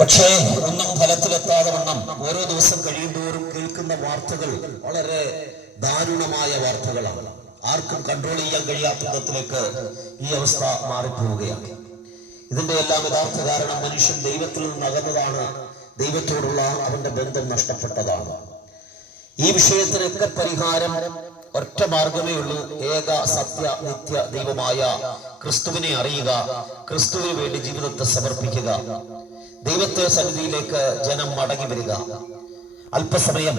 പക്ഷേ ഒന്നും ഫലത്തിലെത്താതെ വണ്ണം ഓരോ ദിവസം കഴിയുന്തോറും കേൾക്കുന്ന വാർത്തകൾ വളരെ ദാരുണമായ വാർത്തകളാണ്. ആർക്കും കൺട്രോൾ ചെയ്യാൻ കഴിയാത്ത വിധത്തിലേക്ക് ഈ അവസ്ഥ മാറിപ്പോവുകയാണ്. ഇതിന്റെ എല്ലാം യഥാർത്ഥ കാരണം മനുഷ്യൻ ദൈവത്തിൽ നിന്ന് അകന്നതാണ്. ദൈവത്തോടുള്ള അവന്റെ ബന്ധം നഷ്ടപ്പെട്ടതാണ്. ഈ വിഷയത്തിനൊക്കെ പരിഹാരം ഒറ്റ മാർഗമേ ഉള്ളൂ. ഏക സത്യ നിത്യ ദൈവമായ ക്രിസ്തുവിനെ അറിയുക, ക്രിസ്തുവിന് വേണ്ടി ജീവിതത്തെ സമർപ്പിക്കുക, ദൈവത്തെ സന്നിധിയിലേക്ക് ജനം മടങ്ങി വരിക. അല്പസമയം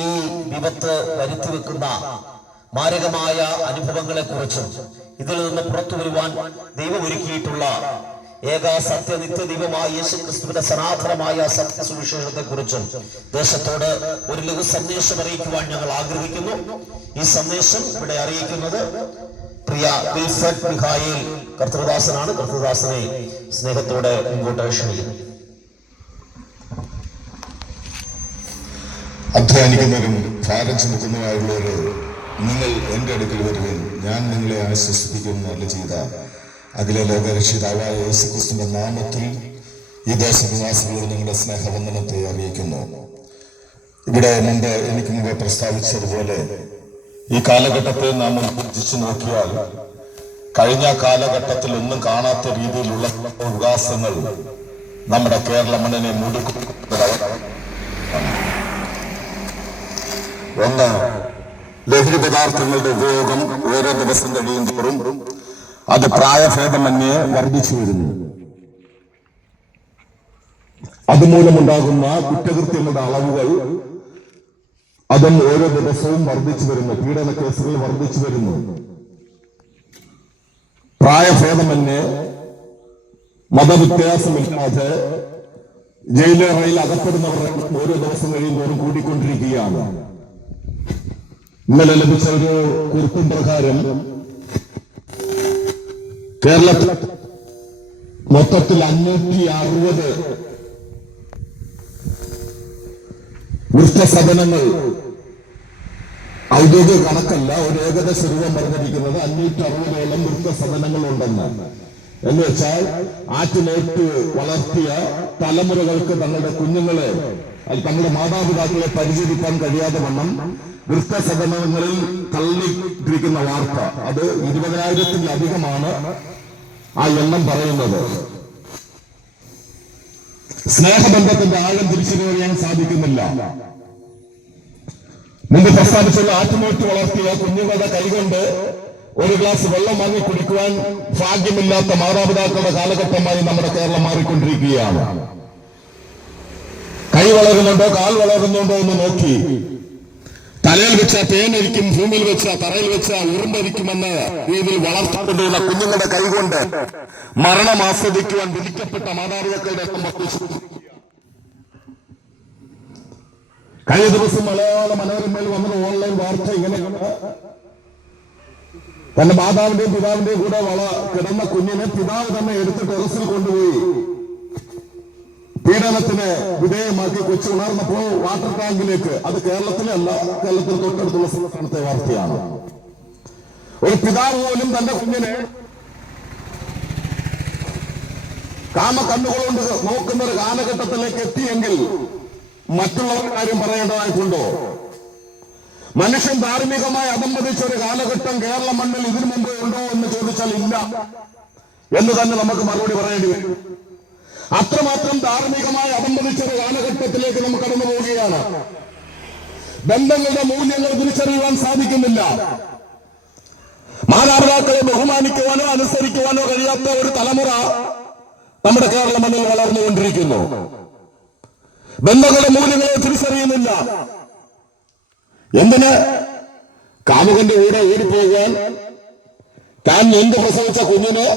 ഈ വിപത്ത് വരുത്തി വെക്കുന്ന മാരകമായ അനുഭവങ്ങളെ കുറിച്ചും ഇതിൽ നിന്ന് പുറത്തു വരുവാൻ ദൈവം ഒരുക്കിയിട്ടുള്ള ഏക സത്യ നിത്യ ദൈവമായ യേശു ക്രിസ്തുവിന്റെ സനാതനമായ സത്യ സുവിശേഷത്തെ കുറിച്ചും ദേശത്തോട് ഒരു ലഘു സന്ദേശം അറിയിക്കുവാൻ ഞങ്ങൾ ആഗ്രഹിക്കുന്നു. ഈ സന്ദേശം ഇവിടെ അറിയിക്കുന്നത് പ്രിയ വിൽഫ്രഡ് മിഖായേൽ കർത്തൃദാസനാണ്. കർത്തൃദാസനെ സ്നേഹത്തോടെ ഇങ്ങോട്ട് ക്ഷണിക്കുന്നു. അധ്വാനിക്കുന്നവരും ഭാരം ചുമക്കുന്നവരായുള്ളവരെ, നിങ്ങൾ എൻ്റെ അടുക്കൽ വരുവിൻ, ഞാൻ നിങ്ങളെ ആശ്വസിപ്പിക്കുന്നു അല്ല ചെയ്ത അഖില ലോക രക്ഷിതാവായ യേശുക്രിസ്തുവിന്റെ നാമത്തിൽ ഈ ദേശനിവാസികളോട് നിങ്ങളുടെ സ്നേഹവന്ദനത്തെ അറിയിക്കുന്നു. ഇവിടെ എനിക്ക് മുമ്പ് പ്രസ്താവിച്ചതുപോലെ ഈ കാലഘട്ടത്തെ നാം ചിന്തിച്ചു നോക്കിയാൽ കഴിഞ്ഞ കാലഘട്ടത്തിൽ ഒന്നും കാണാത്ത രീതിയിലുള്ള വികാസങ്ങൾ നമ്മുടെ കേരള മണ്ണിനെ മൂടിക്കൊടുക്കുന്ന ഒന്ന്, ലഹരി പദാർത്ഥങ്ങളുടെ ഉപയോഗം ഓരോ ദിവസം കഴിയുന്തോറും അത് പ്രായഭേദമന്യേ വർദ്ധിച്ചു വരുന്നു. അതുമൂലമുണ്ടാകുന്ന കുറ്റകൃത്യങ്ങളുടെ അളവുകൾ അതും ഓരോ ദിവസവും വർദ്ധിച്ചു വരുന്നു. പീഡന കേസുകൾ വർദ്ധിച്ചു വരുന്നു. പ്രായഭേദമന്യേ മതവ്യത്യാസമില്ലാതെ ജയിലറയിൽ അകപ്പെടുന്നവർ ഓരോ ദിവസം കഴിയുന്തോറും കൂടിക്കൊണ്ടിരിക്കുകയാണ്. ഇന്നലെ ലഭിച്ച ഒരു കുറിപ്പും പ്രകാരം കേരളത്തിൽ മൊത്തത്തിൽ 560 വൃദ്ധസദനങ്ങൾ, ഔദ്യോഗിക കണക്കല്ല, ഒരു ഏകദേശ രൂപം പറഞ്ഞിരിക്കുന്നത് 560ഓളം വൃദ്ധസദനങ്ങൾ ഉണ്ടെന്ന്. എന്ന് വെച്ചാൽ ആറ്റിലേറ്റ് വളർത്തിയ തലമുറകൾക്ക് തങ്ങളുടെ കുഞ്ഞുങ്ങളെ, തങ്ങളുടെ മാതാപിതാക്കളെ പരിചരിക്കാൻ കഴിയാതെ വണ്ണം വൃദ്ധസദനങ്ങളിൽ തള്ളിയിട്ടിരിക്കുന്ന വാർത്ത, അത് 20,000-ലധികമാണ് ആ എണ്ണം പറയുന്നത്. സ്നേഹബന്ധത്തിന്റെ ആഴം തിരിച്ചറിയാൻ സാധിക്കുന്നില്ല. മുമ്പ് പ്രസ്താവിച്ചുള്ള ആറ്റുനോറ്റ് വളർത്തിയ കുഞ്ഞുങ്ങളുടെ കൈകൊണ്ട് ഒരു ഗ്ലാസ് വെള്ളം വാങ്ങി കുടിക്കുവാൻ ഭാഗ്യമില്ലാത്ത മാതാപിതാക്കളുടെ കാലഘട്ടമായി നമ്മുടെ കേരളം മാറിക്കൊണ്ടിരിക്കുകയാണ്. കൈ വളരുന്നുണ്ടോ കാൽ വളരുന്നുണ്ടോ എന്ന് നോക്കി തലയിൽ വെച്ച തേനരിക്കും, ഭൂമിയിൽ വെച്ച തറയിൽ വെച്ച ഉറുമ്പരിക്കുമെന്ന രീതിയിൽ വളർത്തിക്കൊണ്ടുള്ള കുഞ്ഞുങ്ങളുടെ കൈകൊണ്ട് മരണം ആസ്വദിക്കുവാൻ വിധിക്കപ്പെട്ട മാതാപിതാക്കളുടെ കഴിഞ്ഞ ദിവസം മലയാള മനോരമയിൽ വന്നത് ഓൺലൈൻ വാർത്ത ഇങ്ങനെയാണ്. തന്റെ മാതാവിന്റെയും പിതാവിന്റെയും കൂടെ കിടന്ന കുഞ്ഞിനെ പിതാവ് തന്നെ എടുത്ത് ടെറസിൽ കൊണ്ടുപോയി പീഡനത്തിന് വിധേയമാക്കി കൊച്ചു ഉണർന്നപ്പോൾ വാട്ടർ ടാങ്കിലേക്ക്, അത് കേരളത്തിലെ അല്ല, കേരളത്തിൽ തൊട്ടടുത്തുള്ള സംസ്ഥാനത്തെ വാർത്തയാണ്. ഒരു പിതാവ് പോലും തന്റെ കുഞ്ഞിനെ കാമക്കണ്ണുകളുകൊണ്ട് നോക്കുന്ന ഒരു കാലഘട്ടത്തിലേക്ക് എത്തിയെങ്കിൽ മറ്റുള്ളവർ കാര്യം പറയേണ്ടതായിട്ടുണ്ടോ? മനുഷ്യൻ ധാർമ്മികമായി അധംപതിച്ച ഒരു കാലഘട്ടം കേരള മണ്ണിൽ ഇതിനു മുമ്പ് ഉണ്ടോ എന്ന് ചോദിച്ചാൽ ഇല്ല എന്ന് തന്നെ നമുക്ക് മറുപടി പറയേണ്ടി വരും. അത്രമാത്രം ധാർമ്മികമായി അധംപതിച്ച ഒരു കാലഘട്ടത്തിലേക്ക് നമുക്ക് കടന്നു പോവുകയാണ്. ബന്ധങ്ങളുടെ മൂല്യങ്ങൾ തിരിച്ചറിയുവാൻ സാധിക്കുന്നില്ല. മാതാപിതാക്കളെ ബഹുമാനിക്കുവാനോ അനുസരിക്കുവാനോ കഴിയാത്ത ഒരു തലമുറ നമ്മുടെ കേരള മണ്ണിൽ വളർന്നുകൊണ്ടിരിക്കുന്നു. ബന്ധങ്ങളുടെ മൂല്യങ്ങളെ തിരിച്ചറിയുന്നില്ല. എന്തിന്? കാമുകന്റെ കൂടെ ഓടിപ്പോകാൻ, താൻ എന്ത് പ്രസവിച്ച കുഞ്ഞിനെ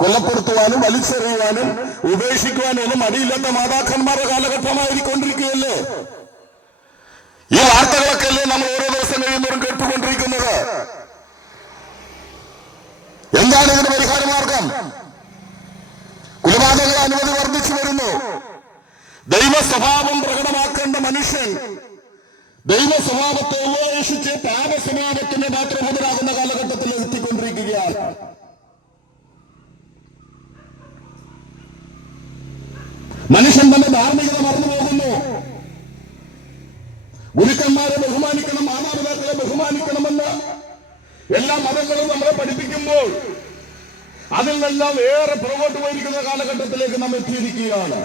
കൊലപ്പെടുത്തുവാനും വലിച്ചെറിയുവാനും ഉപേക്ഷിക്കുവാനും ഒന്നും മടിയില്ലെന്ന മാതാക്കന്മാരുടെ കാലഘട്ടമായിരിക്കൊണ്ടിരിക്കുകയല്ലേ? ഈ വാർത്തകളൊക്കെ അല്ലേ നമ്മൾ ഓരോ ദിവസം കഴിയുമ്പോഴും കേട്ടുകൊണ്ടിരിക്കുന്നത്? എന്താണ് ഇതിന് പരിഹാരമാർഗം? കൊലപാതക അനുമതി വർദ്ധിച്ചു വരുന്നു. ദൈവ സ്വഭാവം പ്രകടമാക്കേണ്ട മനുഷ്യൻ ദൈവ സ്വഭാവത്തെ ഉപേക്ഷിച്ച് പാപ സ്വഭാവത്തിന് മാത്രം മുതലാകുന്ന കാലഘട്ടത്തിൽ എത്തിക്കൊണ്ടിരിക്കുകയാണ്. മനുഷ്യൻ തന്റെ ധാർമ്മികത മറന്നു പോകുന്നു. ഗുരുക്കന്മാരെ ബഹുമാനിക്കണം, മാതാപിതാക്കളെ ബഹുമാനിക്കണമെന്ന് എല്ലാ മതങ്ങളും നമ്മളെ പഠിപ്പിക്കുമ്പോൾ അതിൽ നിന്നെല്ലാം ഏറെ പുറകോട്ട് പോയിരിക്കുന്ന കാലഘട്ടത്തിലേക്ക് നാം എത്തിയിരിക്കുകയാണ്.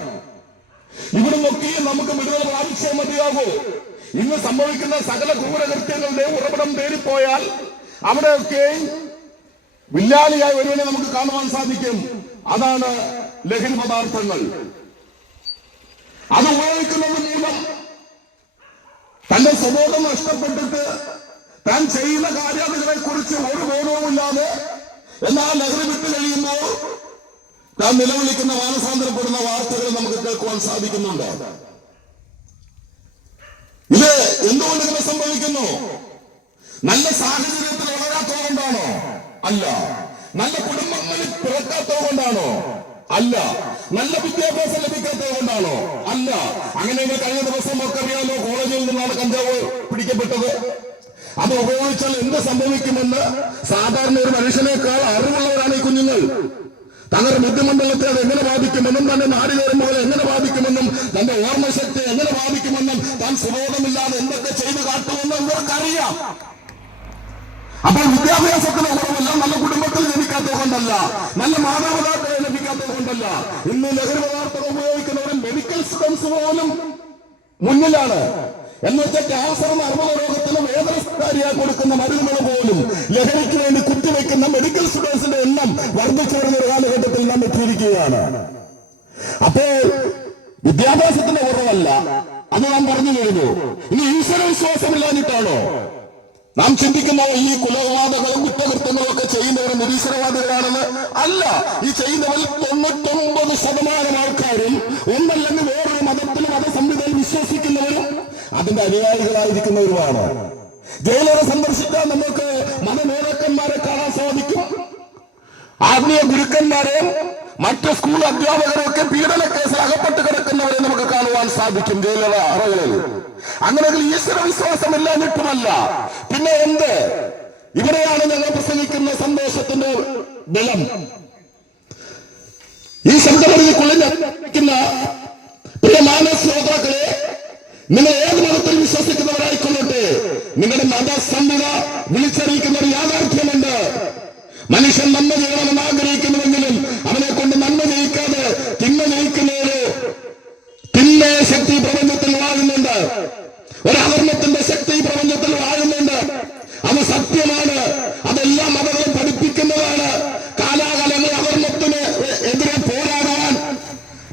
ഇവിടെ നോക്കിയും നമുക്ക് വിടുതൽ പ്രാപിച്ചേ മതിയാകൂ. ഇന്ന് സംഭവിക്കുന്ന സകല ക്രൂരകൃത്യങ്ങളുടെ ഉറവിടം തേടിപ്പോയാൽ അവിടെയൊക്കെ വില്ലാളിയായി ഒരുവനെ നമുക്ക് കാണുവാൻ സാധിക്കും. അതാണ് ലഹരി പദാർത്ഥങ്ങൾ. അത് ഉപയോഗിക്കുന്നത് മൂലം തന്റെ സ്വബോധം നഷ്ടപ്പെട്ടിട്ട് താൻ ചെയ്യുന്ന കാര്യങ്ങളെ കുറിച്ച് ഒരു ബോധവുമില്ലാതെ എന്നാൽ ലഹരി വിട്ടു കഴിയുമ്പോൾ താൻ നിലവിളിക്കുന്ന മാനസാന്തരപ്പെടുന്ന വാർത്തകൾ നമുക്ക് കേൾക്കുവാൻ സാധിക്കുന്നുണ്ട്. ഇത് എന്തുകൊണ്ട് ഇങ്ങനെ സംഭവിക്കുന്നു? നല്ല സാഹചര്യത്തിൽ വളരാത്തത് കൊണ്ടാണോ? അല്ല. നല്ല കുടുംബങ്ങളിൽ പിറക്കാത്തത് കൊണ്ടാണോ? അല്ല. നല്ല വിദ്യാഭ്യാസം ലഭിക്കാത്തത് കൊണ്ടാണോ? അല്ല. അങ്ങനെയെങ്കിൽ കഴിഞ്ഞ ദിവസം ഒക്കെ അറിയാമല്ലോ, കോളേജിൽ നിന്നാണ് കഞ്ചാവ് പിടിക്കപ്പെട്ടത്. അത് ഉപയോഗിച്ചാൽ എന്ത് സംഭവിക്കുമെന്ന് സാധാരണ ഒരു മനുഷ്യനേക്കാൾ അറിവുള്ളവരാണ് ഈ കുഞ്ഞുങ്ങൾ. തങ്ങളുടെ ബുദ്ധിമണ്ഡലത്തെ അത് എങ്ങനെ ബാധിക്കുമെന്നും തന്റെ നാടിനേരമുകളെ എങ്ങനെ ബാധിക്കുമെന്നും തന്റെ ഓർമ്മശക്തി എങ്ങനെ ബാധിക്കുമെന്നും താൻ സുബോധമില്ലാതെ എന്തൊക്കെ ചെയ്തു കാട്ടുമെന്നും ഇവർക്കറിയാം. അപ്പോൾ വിദ്യാഭ്യാസത്തിന് കുറവല്ല, നല്ല കുടുംബത്തിൽ ജനിക്കാത്തത് കൊണ്ടല്ല, നല്ല മാതാപിതാക്കളെ ലഭിക്കാത്തത് കൊണ്ടല്ല. ഇന്ന് ലഹരി പദാർത്ഥങ്ങൾ ഉപയോഗിക്കുന്നവരും മെഡിക്കൽ സ്റ്റുഡൻസ് പോലും മുന്നിലാണ്. എന്നുവെച്ചാൽ ക്യാൻസറും അർബുദ രോഗത്തിന് വേദനക്കാരിയായി കൊടുക്കുന്ന മരുന്നുകൾ പോലും ലഹരിക്ക് വേണ്ടി കുത്തിവെക്കുന്ന മെഡിക്കൽ സ്റ്റുഡൻസിന്റെ എണ്ണം വർദ്ധിച്ചു വരുന്ന ഒരു കാലഘട്ടത്തിൽ നാം എത്തിയിരിക്കുകയാണ്. അപ്പോൾ വിദ്യാഭ്യാസത്തിന്റെ കുറവല്ല, അത് നാം പറഞ്ഞു കഴിഞ്ഞു. ഇനി ഈശ്വര വിശ്വാസമില്ലാഞ്ഞിട്ടാണോ നാം ചിന്തിക്കുന്ന ഈ കുലപാതകങ്ങളും കുറ്റകൃത്യങ്ങളും ഒക്കെ ചെയ്യുന്നവർ നിരീശ്വരവാദികളാണെന്ന്? അല്ല. ഈ ചെയ്യുന്നവരിൽ 99% ആൾക്കാരും ഒന്നല്ലെങ്കിൽ വേറൊരു മതത്തിലും മതസംഹിതയിൽ വിശ്വസിക്കുന്നവരും അതിന്റെ അനുയായികളായിരിക്കുന്നവരുമാണ്. ജയിലുകളെ സന്ദർശിക്കാൻ നമുക്ക് മതനേതാക്കന്മാരെ കാണാൻ സാധിക്കും. ആത്മീയ ഗുരുക്കന്മാരെയും മറ്റ് സ്കൂൾ അധ്യാപകരെയൊക്കെ പീഡന കേസിൽ അകപ്പെട്ട് കിടക്കുന്നവരെ നമുക്ക് കാണുവാൻ സാധിക്കും ജയിലുകള അറകളിൽ. അങ്ങനെയെങ്കിൽ ഈശ്വര വിശ്വാസമില്ലാഞ്ഞിട്ടുമല്ല, പിന്നെ എന്ത്? ഇവിടെയാണ് ഞങ്ങൾ പ്രസംഗിക്കുന്ന സന്ദേശത്തിന്റെ ബലം. ഈ ശബ്ദപരിധിക്കുള്ളിൽ പ്രിയ മാനവ ശ്രോതാക്കളെ, നിങ്ങൾ ഏത് മതത്തിൽ വിശ്വസിക്കുന്നവരായിക്കൊള്ളട്ടെ, നിങ്ങളുടെ മതസംഹിത വിളിച്ചറിയിക്കുന്ന ഒരു യാഥാർത്ഥ്യമുണ്ട്. മനുഷ്യൻ നന്മ ചെയ്യണമെന്ന് ആഗ്രഹിക്കുന്നുവെങ്കിലും അവനെ കൊണ്ട് നന്മ ജയിക്കാതെ തിന്മ ജയിക്കുന്നൊരു തിന്മ ശക്തി പ്രപഞ്ചത്തിൽ വാഴുന്നുണ്ട്. ഒരധർമ്മത്തിന്റെ ശക്തി പ്രപഞ്ചത്തിൽ വാഴുന്നുണ്ട്. അത് സത്യമാണ്. അതെല്ലാ മതങ്ങളും പഠിപ്പിക്കുന്നതാണ്. കാലാകാലങ്ങൾ അധർമ്മത്തിന് എതിരെ പോരാടാൻ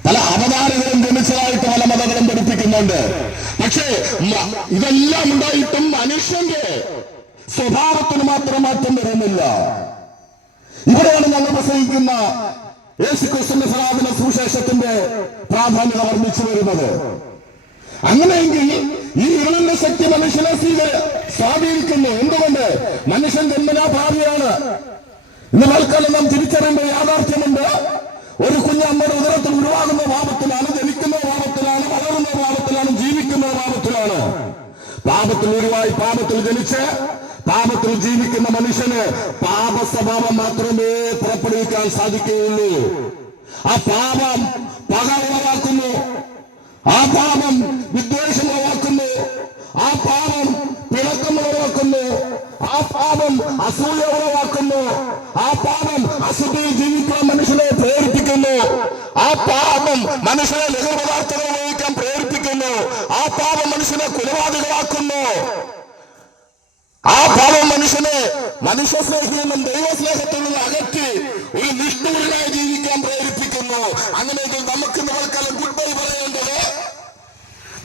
പല അവതാരങ്ങളും ജനിച്ചതായിട്ട് പല മതങ്ങളും പഠിപ്പിക്കുന്നുണ്ട്. പക്ഷേ ഇതെല്ലാം ഉണ്ടായിട്ടും മനുഷ്യന്റെ സ്വഭാവത്തിന് മാത്രം മാറ്റം വരുന്നില്ല. ഇവിടെയാണ് ഞങ്ങൾ പ്രസംഗിക്കുന്ന യേശുക്രിസ്തുവിന്റെ സനാതന സുവിശേഷത്തിന്റെ പ്രാധാന്യത വർദ്ധിച്ചു വരുന്നത്. അങ്ങനെയെങ്കിൽ ഈ ഇരുളിന്റെ ശക്തി മനുഷ്യനെ സ്വാധീനിക്കുന്നു. എന്തുകൊണ്ട്? മനുഷ്യൻ ജന്മനാ ഭാവിയാണ്. ഇന്ന് തൽക്കാലം നാം തിരിച്ചറിയേണ്ട യാഥാർത്ഥ്യമുണ്ട്. ഒരു കുഞ്ഞ് അമ്മയുടെ ഉദരത്തിൽ ഉരുവാകുന്ന ഭാവത്തിലാണ്, ജനിക്കുന്ന ഭാവത്തിലാണ്, വളരുന്ന ഭാവത്തിലാണ്, ജീവിക്കുന്ന ഭാവത്തിലാണ്. പാപത്തിൽ ഉരുവായി പാപത്തിൽ ജനിച്ച് പാപത്തിൽ ജീവിക്കുന്ന മനുഷ്യന് പാപസ്വഭാവം മാത്രമേ പുറപ്പെടുവിക്കാൻ സാധിക്കുകയുള്ളൂ. ആ പാപം പക ഉളവാക്കുന്നു, ആ പാപം വിദ്വേഷം ഉളവാക്കുന്നു, ആ പാപം പിണക്കം ഉളവാക്കുന്നു, ആ പാപം അസൂയ ഉളവാക്കുന്നു, ആ പാപം അശുദ്ധിയിൽ ജീവിക്കാൻ മനുഷ്യനെ പ്രേരിപ്പിക്കുന്നു, ആ പാപം മനുഷ്യനെ ലഹരി പദാർത്ഥങ്ങൾ ഉപയോഗിക്കാൻ പ്രേരിപ്പിക്കുന്നു, ആ പാപം മനുഷ്യനെ കൊലപാതകമാക്കുന്നു, ആ പാപം മനുഷ്യനെ മനുഷ്യസ്നേഹിയിൽ നിന്നും ദൈവസ്നേഹത്തിൽ നിന്നും അകറ്റി ഒരു നിഷ്ഠൂരനായി ജീവിക്കാൻ പ്രേരിപ്പിക്കുന്നു. അങ്ങനെയെങ്കിൽ നമുക്ക് നമ്മൾക്കെല്ലാം ഗുഡ് ബൈ പറയേണ്ടത്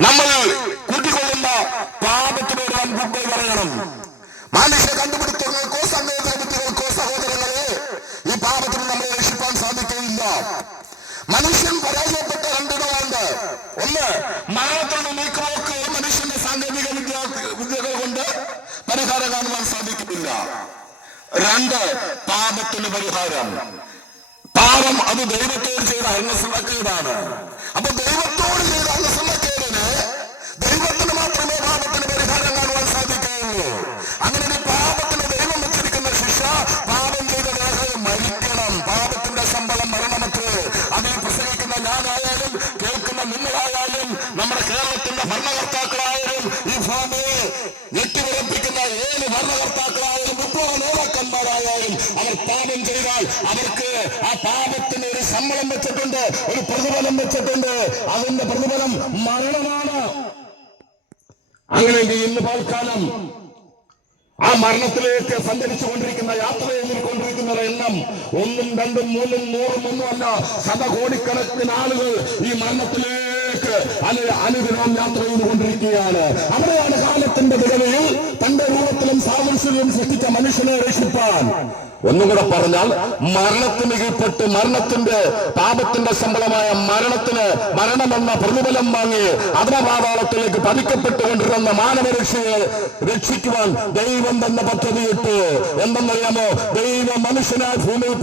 നമ്മൾ കൂട്ടിക്കൊള്ളുന്ന പാപത്തിനോട് നാം ഗുഡ് ബൈ പറയണം. മനുഷ്യ കണ്ടുപിടുത്തങ്ങൾക്കോ സംവേദന ബുദ്ധികൾക്കോ സഹോദരങ്ങളെ ഈ പാപത്തിന് നമ്മളെ രക്ഷിക്കാൻ സാധിക്കുകയില്ല. മനുഷ്യൻ പരാജയപ്പെട്ട രണ്ടിടമുണ്ട്. ഒന്ന്, മാനവത്തിന്റെ നീക്കുപോക്ക് മനുഷ്യന്റെ സാങ്കേതിക വിദ്യകൾ കൊണ്ട് പരിഹാരം കാണുവാൻ സാധിക്കുന്നില്ല. രണ്ട്, പാപത്തിന് പരിഹാരം. പാപം അത് ദൈവത്തോട് ചെയ്ത അംഗസംഖ്യയാണ്. അപ്പൊ ദൈവത്തോട് ചെയ്ത അംഗസംഖ്യന് ദൈവത്തിന് മാത്രമേ പാപത്തിന് പരിഹാരം കാണുവാൻ സാധിക്കുകയുള്ളൂ. അങ്ങനെ പാപത്തിന് ദൈവം വെച്ചിരിക്കുന്ന ശിക്ഷ, പാപം ചെയ്ത ദേഹം മരിക്കണം. പാപത്തിന്റെ ശമ്പളം മരണമത്രേ. അതിൽ പ്രസംഗിക്കുന്ന ഞാനായാലും നമ്മുടെ കേരളത്തിന്റെ ഭരണകർത്താക്കളായാലും ഈ ഭൂമിയെ ഞെട്ടിവിറപ്പിക്കുന്ന ഏത് ഭരണകർത്താക്കളായാലും വിപ്ലവ നേതാക്കന്മാരായാലും അവർ പാപം ചെയ്താൽ അവർക്ക് ആ പാപത്തിന് ഒരു ശമ്പളം വെച്ചിട്ടുണ്ട്, ഒരു പ്രതിഫലം വെച്ചിട്ടുണ്ട്. അതിന്റെ പ്രതിഫലം മരണമാണ്. അങ്ങനെയെങ്കിൽ ഇന്ന് പാൽക്കാലം ആ മരണത്തിലേക്ക് സഞ്ചരിച്ചു കൊണ്ടിരിക്കുന്ന, യാത്രയിൽ കൊണ്ടിരിക്കുന്ന എണ്ണം 1, 2, 3, 100 ഒന്നുമല്ല, ശതകോടിക്കണക്കിന് ആളുകൾ ഈ മരണത്തിലേക്ക് അനുദിനം യാത്ര ചെയ്തുകൊണ്ടിരിക്കുകയാണ്. അവിടെയാണ് കാലത്തിന്റെ തികവയിൽ തന്റെ രൂപത്തിലും സാദൃശ്യവും സൃഷ്ടിച്ച മനുഷ്യനെ രക്ഷിപ്പാൻ, ഒന്നുകൂടെ പറഞ്ഞാൽ മരണത്തിന് കീഴ്പ്പെട്ട് മരണത്തിന്റെ പാപത്തിന്റെ ശമ്പളമായ മരണമെന്ന പ്രതിഫലം വാങ്ങി അധമപാതാളത്തിലേക്ക് പതിക്കപ്പെട്ടുകൊണ്ടിരുന്ന മാനവരക്ഷയെ രക്ഷിക്കുവാൻ ദൈവം തന്നെ പദ്ധതിയിട്ടു. എന്തെന്നറിയാമോ? ദൈവം മനുഷ്യനായി ഭൂമിയിൽ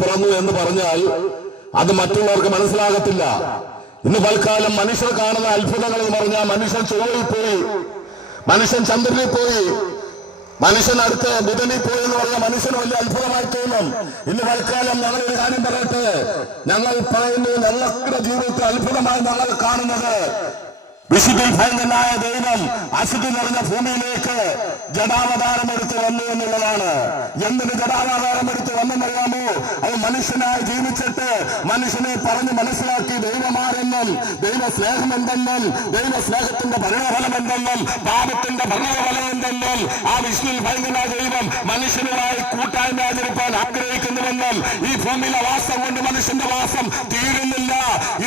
പിറന്നു എന്ന് പറഞ്ഞാൽ അത് മറ്റുള്ളവർക്ക് മനസ്സിലാകത്തില്ല. ഇന്ന് തൽക്കാലം മനുഷ്യർ കാണുന്ന അത്ഭുതങ്ങൾ എന്ന് പറഞ്ഞാൽ മനുഷ്യൻ ചൊവ്വയിൽ പോയി, മനുഷ്യൻ ചന്ദ്രനിൽ പോയി, മനുഷ്യൻ അടുത്ത് ബുധനിൽ പോയി എന്ന് പറഞ്ഞാൽ മനുഷ്യന് വലിയ അത്ഭുതമായി തോന്നും. ഇന്ന് തൽക്കാലം ഞങ്ങളൊരു കാര്യം പറയട്ടെ, ഞങ്ങൾ പറയുന്നു ഞങ്ങളുടെ ജീവിതത്തിൽ അത്ഭുതമായി ഞങ്ങൾ കാണുന്നത് വിശുദ്ധിയിൽ ഭയങ്കരനായ ദൈവം അശുദ്ധി നിറഞ്ഞ ഭൂമിയിലേക്ക് ജഡാവതാരം എടുത്ത് വന്നു എന്നുള്ളതാണ്. എന്തിന് ജഡാവതാരം എടുത്ത് വന്നെന്നറിയാമോ? അത് മനുഷ്യനായി ജീവിച്ചിട്ട് മനുഷ്യനെ പറഞ്ഞ് മനസ്സിലാക്കി ദൈവമാരെന്നും ദൈവസ്നേഹം എന്തെന്നും ദൈവസ്നേഹത്തിന്റെ പരിണഫലം എന്തെന്നും പാപത്തിന്റെ ഭരണഫലം എന്തെന്നും ആ വിശുദ്ധിയിൽ ഭയങ്കരനായ ദൈവം മനുഷ്യനുമായി കൂട്ടായ്മ ആചരിപ്പാൻ ആഗ്രഹിക്കുന്നുവെന്നും ഈ ഭൂമിയിലെ വാസം കൊണ്ട് മനുഷ്യന്റെ വാസം തീരുന്നില്ല,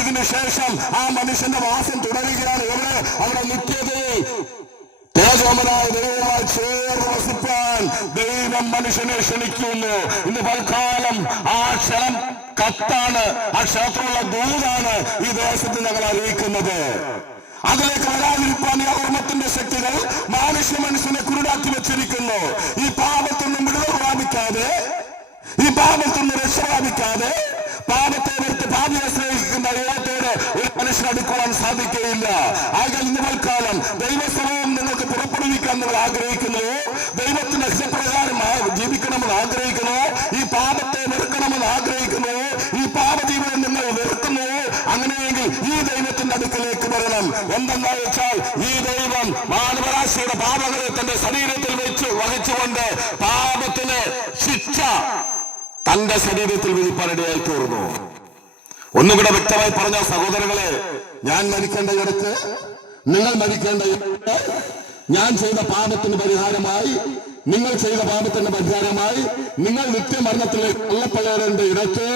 ഇതിനുശേഷം ആ മനുഷ്യന്റെ വാസം തുടരുകയാണ്. അവിടെ നിത്യതയിൽ തേജോമനായ ദൈവമായി ചേർന്ന് വസിപ്പാൻ ദൈവം മനുഷ്യനെ ക്ഷണിക്കുന്നു. ഇന്ന് തൽക്കാലം ആ ക്ഷണം കത്താണ്, ആ ക്ഷണത്തിലുള്ള ദൂതാണ് ഈ ദേശത്ത് ഞങ്ങൾ അറിയിക്കുന്നത്. അതിലേക്ക് വരാതിരിക്കാൻ ഈ അധർമ്മത്തിന്റെ ശക്തികൾ മനുഷ്യനെ കുരുടാക്കി വെച്ചിരിക്കുന്നു. ഈ പാപത്തിൽ നിന്ന് വിടുതൽ പ്രാപിക്കാതെ, ഈ പാപത്തിൽ നിന്ന് രക്ഷ പ്രാപിക്കാതെ, പാപത്തെ വെറുത്ത് പാപിയെ സ്നേഹിക്കുന്ന ദൈവത്തോട് ഒരു മനുഷ്യൻ അടുക്കുവാൻ സാധിക്കുകയില്ല. ആകെ ഇന്ന് തൽക്കാലം ദൈവസമയം നിങ്ങൾക്ക് പുറപ്പെടുവിക്കാൻ നിങ്ങൾ ആഗ്രഹിക്കുന്നു, ദൈവത്തിന്റെ ഇഷ്ടപ്രകാരം ജീവിക്കണമെന്ന് ആഗ്രഹിക്കുന്നു, ഈ പാപത്തെ വെറുക്കണമെന്ന് ആഗ്രഹിക്കുന്നു, ഈ പാപജീവനം നിങ്ങൾ വെറുക്കുന്നു. അങ്ങനെയെങ്കിൽ ഈ ദൈവത്തിന്റെ അടുക്കലേക്ക് വരണം. എന്തെന്നാ വെച്ചാൽ ഈ ദൈവം മാനവരാശിയുടെ പാപങ്ങളെ തന്റെ ശരീരത്തിൽ വെച്ച് വഹിച്ചുകൊണ്ട് പാപത്തിന് ശിക്ഷ തന്റെ ശരീരത്തിൽ വിധിപ്പാനിടയായി തീർന്നു. ഒന്നുകൂടെ വ്യക്തമായി പറഞ്ഞ സഹോദരങ്ങളെ, ഞാൻ മരിക്കേണ്ടയിടത്ത് നിങ്ങൾ മരിക്കേണ്ടയിടത്ത്, ഞാൻ ചെയ്ത പാപത്തിന് പരിഹാരമായി, നിങ്ങൾ ചെയ്ത പാപത്തിന് പരിഹാരമായി നിങ്ങൾ നിത്യമരണത്തിലേക്ക് തള്ളപ്പെടേണ്ട ഇടത്ത്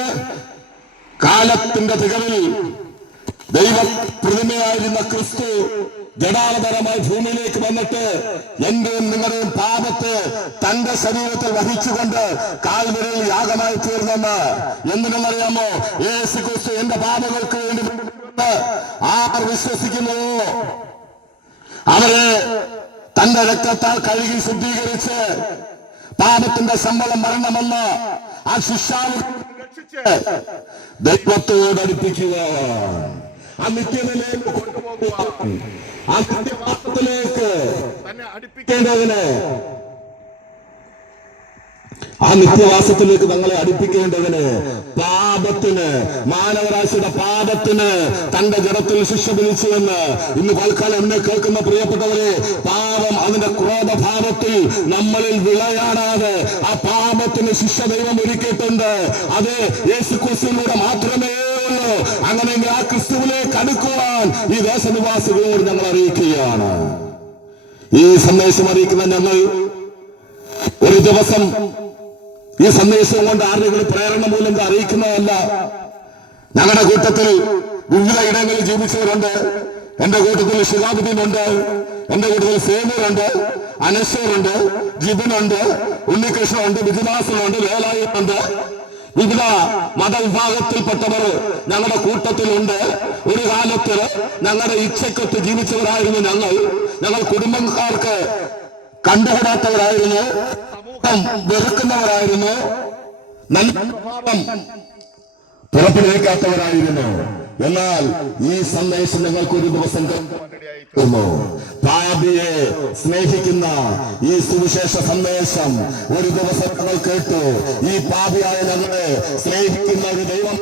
കാലത്തിന്റെ തികവിൽ ദൈവ പ്രതിമയായിരുന്ന ക്രിസ്തു ജഡാവതാരമായി ഭൂമിയിലേക്ക് വന്നിട്ട് എന്റെയും നിങ്ങളുടെയും പാപത്തെ തന്റെ ശരീരത്തിൽ വഹിച്ചുകൊണ്ട് കാൽവരിയിൽ യാഗമായി തീർന്നെന്ന്. എന്തിനെന്നറിയാമോ? യേശു ക്രിസ്തു എന്റെ പാപങ്ങൾക്ക് വേണ്ടി ആർ വിശ്വസിക്കുന്നുവോ അവരെ തന്റെ രക്തത്താൽ കഴുകി ശുദ്ധീകരിച്ച് പാപത്തിന്റെ ശമ്പളം മരണമെന്ന് ആ ശിക്ഷാവ് ദൈവത്തോട് അടുപ്പിക്കുക, ആ നിത്യതയിലേക്ക് കൊണ്ടുപോകുവാൻ, ആ നിത്യവാസത്തിലേക്ക് തന്നെ അടുപ്പിക്കേണ്ടതിന്, ആ നിത്യവാസത്തിലേക്ക് തങ്ങളെ അടുപ്പിക്കേണ്ടതിന് പാപത്തിന്, മാനവരാശിയുടെ പാപത്തിന് തന്റെ ജഡത്തിൽ ശിക്ഷ വിധിച്ചുവെന്ന് ഇന്ന് തൽക്കാലം എന്നെ കേൾക്കുന്ന പ്രിയപ്പെട്ടവരെ, പാപം അതിന്റെ ക്രോധഭാവത്തിൽ നമ്മളിൽ വിളയാടാതെ ആ പാപത്തിന് ശിക്ഷ ദൈവം ഒരുക്കിയിട്ടുണ്ട്. അത് യേശുക്രിസ്തുവിലൂടെ മാത്രമേ ഉള്ളൂ. അങ്ങനെയെങ്കിൽ ആ ക്രിസ്തുവിലേക്ക് അടുക്കുവാൻ ഈ ദേശനിവാസികളോട് ഞങ്ങൾ അറിയിക്കുകയാണ്. ഈ സന്ദേശം അറിയിക്കുന്ന ഞങ്ങൾ ഒരു ദിവസം ഈ സന്ദേശം കൊണ്ട് ആരുടെയും പ്രേരണ മൂലം അറിയിക്കുന്നതല്ല. ഞങ്ങളുടെ കൂട്ടത്തിൽ വിവിധ ഇടങ്ങളിൽ ജീവിച്ചവരുണ്ട്. എന്റെ കൂട്ടത്തിൽ ഷിഹാബുദ്ദീൻ ഉണ്ട്, എന്റെ കൂട്ടത്തിൽ സേനൂരുണ്ട്, അനശ്വറുണ്ട്, ജിബിനുണ്ട്, ഉണ്ണികൃഷ്ണനുണ്ട്, വിജിദാസനുണ്ട്, വേലായുണ്ട്. വിവിധ മതവിഭാഗത്തിൽപ്പെട്ടവർ ഞങ്ങളുടെ കൂട്ടത്തിലുണ്ട്. ഒരു കാലത്ത് ഞങ്ങളുടെ ഇച്ഛക്കൊത്ത് ജീവിച്ചവരായിരുന്നു ഞങ്ങൾ കുടുംബക്കാർക്ക് കണ്ടുകൂടാത്തവരായിരുന്നു, വെറുക്കുന്നവരായിരുന്നു, നല്ല ഭാവം പുറപ്പെടുവിക്കാത്തവരായിരുന്നു. എന്നാൽ ഈ സന്ദേശം നിങ്ങൾക്ക് ഒരു ദിവസം പാപിയെ സ്നേഹിക്കുന്ന ഈ സുവിശേഷ സന്ദേശം ഒരു ദിവസം ഞങ്ങൾ കേട്ടു. ഈ പാപിയായ ഞങ്ങളെ സ്നേഹിക്കുന്ന ഒരു ദൈവം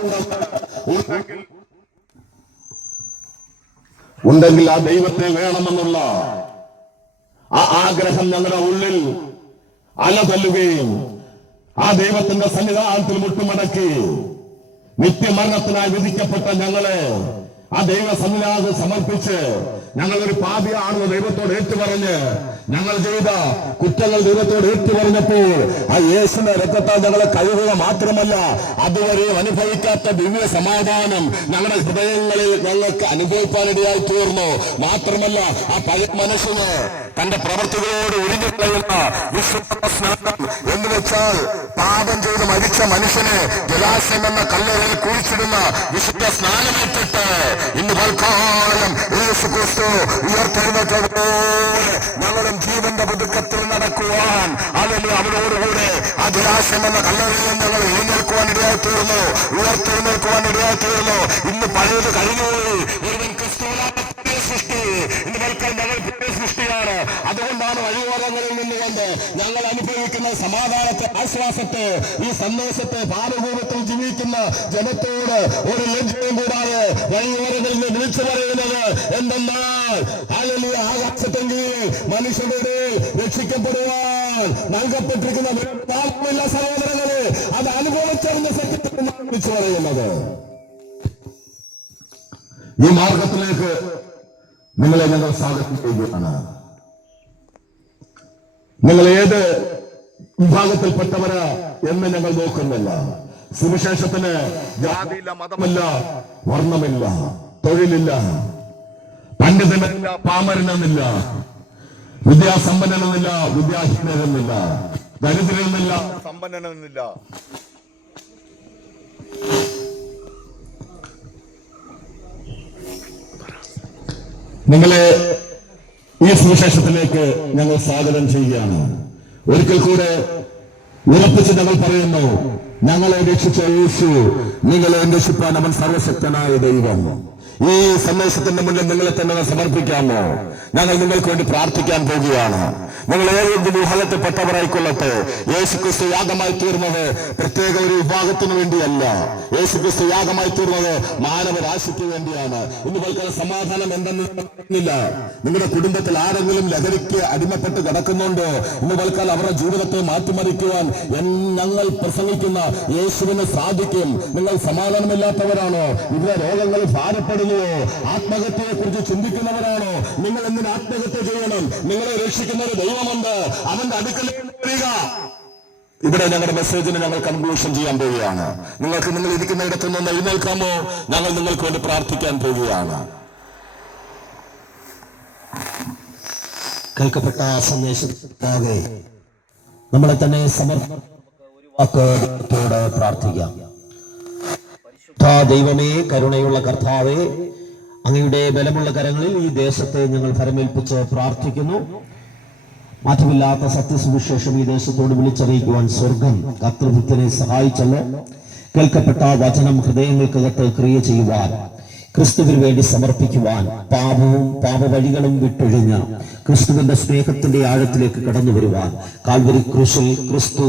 ഉണ്ടെങ്കിൽ ആ ദൈവത്തെ വേണമെന്നുള്ള ആ ആഗ്രഹം ഞങ്ങളുടെ ഉള്ളിൽ അലതല്ലുകയും ആ ദൈവത്തിന്റെ സന്നിധാനത്തിൽ മുട്ടുമടക്കി നിത്യമരണത്തിനായി വിധിക്കപ്പെട്ട ഞങ്ങളെ ആ ദൈവ സന്നിധാനത്തിൽ സമർപ്പിച്ച് ഞങ്ങളൊരു പാപിയാണെന്ന് ദൈവത്തോട് ഏറ്റുപറഞ്ഞ് ഞങ്ങൾ ചെയ്ത കുറ്റങ്ങൾ ദൈവത്തോട് ഏറ്റുപറഞ്ഞപ്പോൾ ആ യേശുവിന്റെ രക്തത്താൽ ഞങ്ങളെ കഴുകുക മാത്രമല്ല, അതുവരെ അനുഭവിക്കാത്ത ദിവ്യ സമാധാനം ഞങ്ങളുടെ ഹൃദയങ്ങളിൽ ഞങ്ങൾക്ക് അനുഭവിക്കാനിടയായി തീർന്നു. മാത്രമല്ല, ആ പഴയ മനുഷ്യന് തന്റെ പ്രവൃത്തികളോട് ഒഴിഞ്ഞുകളയുന്ന വിശുദ്ധ സ്നാനം എന്ന് വെച്ചാൽ പാപം ചെയ്ത് മരിച്ച മനുഷ്യനെ ജലാശയം എന്ന കല്ലറയിൽ കുഴിച്ചിടുന്ന വിശുദ്ധ സ്നാനമേറ്റിട്ട് ഇന്ന് തൽക്കാലം യേശു ക്രിസ്തു ഉയർത്തെഴുന്നേറ്റതുപോലെ ഞങ്ങളും ജീവന്റെ പുതുക്കത്തിൽ നടക്കുവാൻ അല്ലെങ്കിൽ അവരോടുകൂടെ ആ ജലാശയം എന്ന കല്ലറയിൽ ഞങ്ങൾ എഴുന്നേൽക്കുവാൻ ഇടയായി തീർന്നു, ഉയർത്തെഴുന്നേൽക്കുവാൻ ഇടയായി തീർന്നു. ഇന്ന് പഴയത് കഴിഞ്ഞുപോയി. ഒരുവൻ ക്രിസ്തുവിനാണ് സൃഷ്ടി, ഇന്ന് തൽക്കാലം ഞങ്ങൾ സൃഷ്ടിയാണ്. അതുകൊണ്ടാണ് വഴിയോരങ്ങളിൽ നിന്നുകൊണ്ട് ഞങ്ങൾ അനുഭവിക്കുന്ന സമാധാനത്തെ, ആശ്വാസത്തെ, ഈ സന്ദേശത്തെ ഭാരഭൂമത്തിൽ ജീവിക്കുന്ന ജനത്തോട് ഒരു ലജ്ജയും കൂടാതെ വഴിയോരങ്ങളിൽ നിന്ന് വിളിച്ചു പറയുന്നത് എന്തെന്നാൽ ആകാശത്തെങ്കിൽ മനുഷ്യരുടെ രക്ഷിക്കപ്പെടുവാൻ നൽകപ്പെട്ടിരിക്കുന്ന പാപമില്ല സഹോദരങ്ങളെ, അത് അനുഭവിച്ചറിഞ്ഞ സത്യത്തിനാണ് വിളിച്ചു പറയുന്നത്. ഈ മാർഗത്തിലേക്ക് നിങ്ങളെ ഞങ്ങൾ സ്വാഗതം ചെയ്യുകയാണ്. നിങ്ങൾ ഏത് വിഭാഗത്തിൽപ്പെട്ടവരാ എന്ന് ഞങ്ങൾ നോക്കുന്നില്ല. സുവിശേഷത്തിന് ജാതിയില്ല, മതമില്ല, വർണ്ണമില്ല, തൊഴിലില്ല, പണ്ഡിതനെന്നില്ല, പാമരനെന്നില്ല, വിദ്യാസമ്പന്നനെന്നില്ല, വിദ്യാഹീനനെന്നില്ല, ദരിദ്രനെന്നില്ല, സമ്പന്നനെന്നില്ല. നിങ്ങളെ ഈ സുവിശേഷത്തിലേക്ക് ഞങ്ങൾ സ്വാഗതം ചെയ്യുകയാണ്. ഒരിക്കൽ കൂടെ ഉറപ്പിച്ച് ഞങ്ങൾ പറയുന്നു, ഞങ്ങളെ രക്ഷിച്ച യേശു, നിങ്ങളെ രക്ഷിപ്പാൻ അവൻ സർവശക്തനായ ദൈവം. ഈ സന്ദേശത്തിന്റെ മുന്നിൽ നിങ്ങളെ തന്നെ സമർപ്പിക്കാമോ? ഞങ്ങൾ നിങ്ങൾക്ക് വേണ്ടി പ്രാർത്ഥിക്കാൻ പോകുകയാണ്. നിങ്ങൾ ഏത് വിഭാഗത്തിൽപ്പെട്ടവരായിക്കൊള്ളട്ടെ, യേശു ക്രിസ്തു യാഗമായി തീർന്നത് പ്രത്യേക ഒരു വിഭാഗത്തിനു വേണ്ടിയല്ല. യേശു ക്രിസ്തു യാഗമായി തീർന്നത് മാനവരാശിക്ക് വേണ്ടിയാണ്. ഇന്ന് പൽക്കാല സമാധാനം എന്തെന്നില്ല. നിങ്ങളുടെ കുടുംബത്തിൽ ആരെങ്കിലും ലഹരിക്ക് അടിമപ്പെട്ട് കിടക്കുന്നുണ്ടോ? ഇന്ന് പൽക്കാലം അവരുടെ ജീവിതത്തെ മാറ്റിമറിക്കുവാൻ ഞങ്ങൾ പ്രസംഗിക്കുന്ന യേശുവിന് സാധിക്കും. നിങ്ങൾ സമാധാനമില്ലാത്തവരാണോ? ഇവരുടെ രോഗങ്ങളിൽ ഭാരപ്പെടുന്നുവോ? ആത്മഹത്യയെ കുറിച്ച് ചിന്തിക്കുന്നവരാണോ? നിങ്ങൾ എന്തിന് ആത്മഹത്യ ചെയ്യണം? നിങ്ങളെ രക്ഷിക്കുന്ന ഒരു ദൈവമുണ്ട്, അവന്റെ അടുക്കലേക്ക് വരിക. ഇവിടെ ഞങ്ങളുടെ മെസ്സേജിന് ഞങ്ങൾ കൺക്ലൂഷൻ ചെയ്യാൻ പോവുകയാണ്. നിങ്ങൾ ഇരിക്കുന്ന ഇടത്തു നിന്ന് എഴുന്നേൽക്കാമോ? ഞങ്ങൾ നിങ്ങൾക്ക് വേണ്ടി പ്രാർത്ഥിക്കാൻ പോവുകയാണ്. കേൾക്കപ്പെട്ട സന്ദേശത്തിനാകെ നമ്മളെ തന്നെ സമർപ്പണത്തോടെ പ്രാർത്ഥിക്കാം. ദൈവമേ, കരുണയുള്ള കർത്താവേ, അങ്ങയുടെ ബലമുള്ള കരങ്ങളിൽ ഈ ദേശത്തെ ഞങ്ങൾ ഫലമേൽപ്പിച്ച് പ്രാർത്ഥിക്കുന്നു. മാറ്റമില്ലാത്ത സത്യസുവിശേഷം ഈ ദേശത്തോട് വിളിച്ചറിയിക്കുവാൻ സ്വർഗം കർത്തൃഭൃത്യനെ സഹായിച്ചല്ലോ. കേൾക്കപ്പെട്ട വചനം ഹൃദയങ്ങൾക്കകത്ത് ക്രിയ ചെയ്യുവാൻ, ക്രിസ്തുവിന് വേണ്ടി സമർപ്പിക്കുവാൻ, പാപവും പാപവഴികളും വിട്ടൊഴിഞ്ഞ് ക്രിസ്തുവിന്റെ സ്നേഹത്തിന്റെ ആഴത്തിലേക്ക് കടന്നു വരുവാൻ, കാൽവരി ക്രൂശിൽ ക്രിസ്തു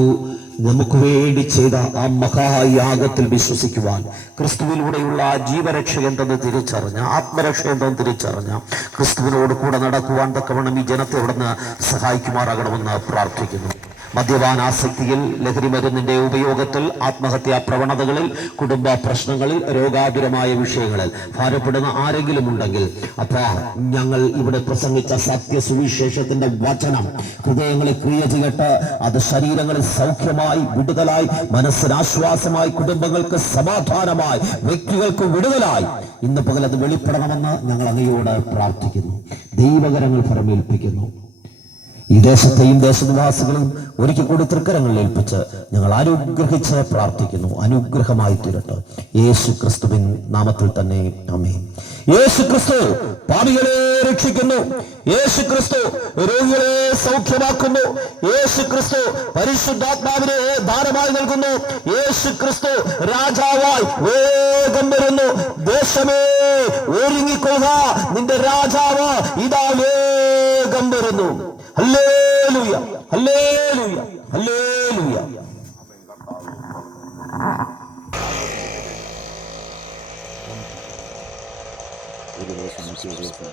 നമുക്ക് വേണ്ടി ചെയ്ത ആ മഹായാഗത്തിൽ വിശ്വസിക്കുവാൻ, ക്രിസ്തുവിലൂടെയുള്ള ജീവരക്ഷ എന്തെന്ന് തിരിച്ചറിഞ്ഞ, ആത്മരക്ഷ എന്തെന്ന് തിരിച്ചറിഞ്ഞ ക്രിസ്തുവിനോട് കൂടെ നടക്കുവാൻ തക്കവണ്ണം ഈ ജനത്തെ അവിടുന്ന് സഹായിക്കുമാറാകണമെന്ന് പ്രാർത്ഥിക്കുന്നു. മദ്യപാനാസക്തിയിൽ, ലഹരി മരുന്നിന്റെ ഉപയോഗത്തിൽ, ആത്മഹത്യാ പ്രവണതകളിൽ, കുടുംബ പ്രശ്നങ്ങളിൽ, രോഗാതുരമായ വിഷയങ്ങളിൽ ഭാരപ്പെടുന്ന ആരെങ്കിലും ഉണ്ടെങ്കിൽ അപ്പാ, ഞങ്ങൾ ഇവിടെ പ്രസംഗിച്ച സത്യസുവിശേഷത്തിന്റെ വചനം ഹൃദയങ്ങളിൽ ക്രിയ ചെയ്യട്ടെ. അത് ശരീരങ്ങളിൽ സൗഖ്യമായി, വിടുതലായി, മനസ്സിനാശ്വാസമായി, കുടുംബങ്ങൾക്ക് സമാധാനമായി, വ്യക്തികൾക്ക് വിടുതലായി ഇന്ന് പകൽ അത് വെളിപ്പെടണമെന്ന് ഞങ്ങൾ അങ്ങയോട് പ്രാർത്ഥിക്കുന്നു. ദൈവകരങ്ങൾ ഫലമേൽപ്പിക്കുന്നു. ഈ ദേശത്തെയും ദേശനിവാസികളും ഒരിക്കൽ കൂടി തൃക്കരങ്ങളിൽ ഏൽപ്പിച്ച് ഞങ്ങൾ അനുഗ്രഹിച്ച് പ്രാർത്ഥിക്കുന്നു. അനുഗ്രഹമായി തീരട്ടെ, യേശു ക്രിസ്തുവിൻ നാമത്തിൽ തന്നെ ആമേൻ. യേശു ക്രിസ്തു പാപികളെ രക്ഷിക്കുന്നു. യേശു ക്രിസ്തു രോഗികളെ സൗഖ്യമാക്കുന്നു. യേശു ക്രിസ്തു പരിശുദ്ധാത്മാവിനെ ദാനമായി നൽകുന്നു. യേശു ക്രിസ്തു രാജാവായി വേഗം വരുന്നു. ദേശമേ ഒരുങ്ങിക്കൊള്ളുക, നിന്റെ രാജാവ് ഇതാ വേഗം വരുന്നു. Hallelujah, hallelujah, hallelujah. ഒരു ദിവസം മറ്റൊരു ദിവസം